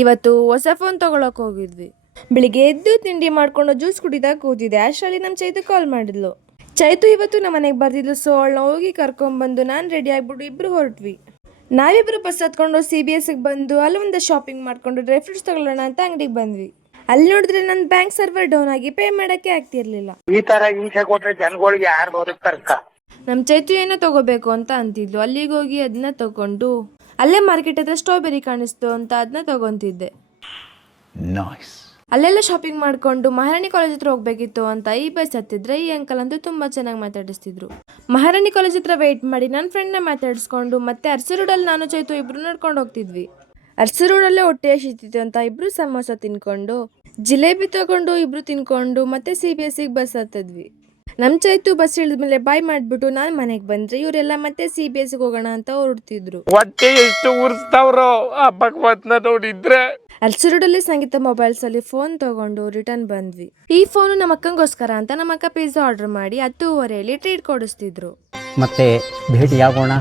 ಇವತ್ತು ಹೊಸ ಫೋನ್ ತಗೊಳಕ್ ಹೋಗಿದ್ವಿ. ಬೆಳಿಗ್ಗೆ ಎದ್ದು ತಿಂಡಿ ಮಾಡ್ಕೊಂಡು ಜ್ಯೂಸ್ ಕುಡಿದಾಗ ಕೂತಿದ್ದೆ. ಅಷ್ಟರಲ್ಲಿ ನಮ್ಮ ಚೈತು ಕಾಲ್ ಮಾಡಿದ್ಲು. ಚೈತು ಇವತ್ತು ನಮ್ಮ ಮನೆಗೆ ಬರ್ತಿದ್ಲು. ಸೊ ಅವಳನ್ನ ಹೋಗಿ ಕರ್ಕೊಂಡ್ಬಂದು ನಾನು ರೆಡಿ ಆಗ್ಬಿಟ್ಟು ಇಬ್ರು ಹೊರಟ್ವಿ. ನಾವಿಬ್ರು ಬಸ್ ಹತ್ಕೊಂಡು CBSಗೆ ಬಂದು ಅಲ್ಲೊಂದು ಶಾಪಿಂಗ್ ಮಾಡ್ಕೊಂಡು ಡ್ರೈ ಫ್ರೂಟ್ಸ್ ತಗೊಳ್ಳೋಣ ಅಂತ ಅಂಗಡಿಗೆ ಬಂದ್ವಿ. ಅಲ್ಲಿ ನೋಡಿದ್ರೆ ನನ್ನ ಬ್ಯಾಂಕ್ ಸರ್ವರ್ ಡೌನ್ ಆಗಿ ಪೇ ಮಾಡಕ್ಕೆ ಆಗ್ತಿರ್ಲಿಲ್ಲ. ಈ ತರ ಹಿಂಸೆ ಕೊಟ್ರೆ ಜನಗಳಿಗೆ ಯಾರು ಬದುಕ್ತಾರಕ್ಕ? ನಮ್ಮ ಚೈತು ಏನೋ ತಗೋಬೇಕು ಅಂತ ಅಂತಿದ್ಲು. ಅಲ್ಲಿಗೆ ಹೋಗಿ ಅದನ್ನ ತಗೊಂಡು ಅಲ್ಲೇ ಮಾರ್ಕೆಟ್ ಹತ್ರ ಸ್ಟ್ರಾಬೆರಿ ಕಾಣಿಸ್ತು ಅಂತ ಅದನ್ನ ತಗೊಂತಿದ್ದೆ. ಅಲ್ಲೆಲ್ಲ ಶಾಪಿಂಗ್ ಮಾಡ್ಕೊಂಡು ಮಹಾರಾಣಿ ಕಾಲೇಜ್ ಹತ್ರ ಹೋಗ್ಬೇಕಿತ್ತು ಅಂತ ಈ ಬಸ್ ಹತ್ತಿದ್ರೆ ಈ ಅಂಕಲ್ ಅಂತೂ ತುಂಬಾ ಚೆನ್ನಾಗಿ ಮಾತಾಡಿಸ್ತಿದ್ರು. ಮಹಾರಾಣಿ ಕಾಲೇಜ್ ಹತ್ರ ವೆಯ್ಟ್ ಮಾಡಿ ನನ್ನ ಫ್ರೆಂಡ್ನ ಮಾತಾಡಿಸ್ಕೊಂಡು ಮತ್ತೆ ಅರಸು ರೋಡಲ್ಲಿ ನಾನು ಚೈತು ಇಬ್ರು ನಡ್ಕೊಂಡು ಹೋಗ್ತಿದ್ವಿ. ಅರಸು ರೋಡಲ್ಲೇ ಹೊಟ್ಟೆ ಹಸಿತಿತ್ತು ಅಂತ ಇಬ್ರು ಸಮೋಸ ತಿನ್ಕೊಂಡು ಜಿಲೇಬಿ ತಗೊಂಡು ಇಬ್ರು ತಿನ್ಕೊಂಡು ಮತ್ತೆ CBSಗೆ ಬಸ್ ಹತ್ತಿದ್ವಿ. ನಮ್ಮ ಚೈತು ಬಸ್ ಇಳಿದ್ಮೇಲೆ ಬಾಯ್ ಮಾಡ್ಬಿಟ್ಟು ನಾನು ಮನೆಗೆ ಬಂದ್ರೆ ಇವರೆಲ್ಲ ಮತ್ತೆ CBSಗೆ ಹೋಗೋಣ ಅಂತ ಹೊರಡ್ತಿದ್ರು. ಹೊಟ್ಟೆ ಎಷ್ಟು ಉರ್ಸ್ತಾವ್ರೋ ಆ ಭಗವತ್ನ ನೋಡಿದ್ರೆ. ಅರಸು ರೋಡಲ್ಲಿ ಸಂಗೀತ ಮೊಬೈಲ್ಸ್ ಅಲ್ಲಿ ಫೋನ್ ತಗೊಂಡು ರಿಟರ್ನ್ ಬಂದ್ವಿ. ಈ ಫೋನು ನಮ್ಮ ಅಕ್ಕಂಗೋಸ್ಕರ ಅಂತ ನಮ್ಮ ಅಕ್ಕ ಪಿಜ್ಜಾ ಆರ್ಡರ್ ಮಾಡಿ 10:15 ಟ್ರೀಟ್ ಕೊಡಿಸ್ತಿದ್ರು. ಮತ್ತೆ ಭೇಟಿಯಾಗೋಣ.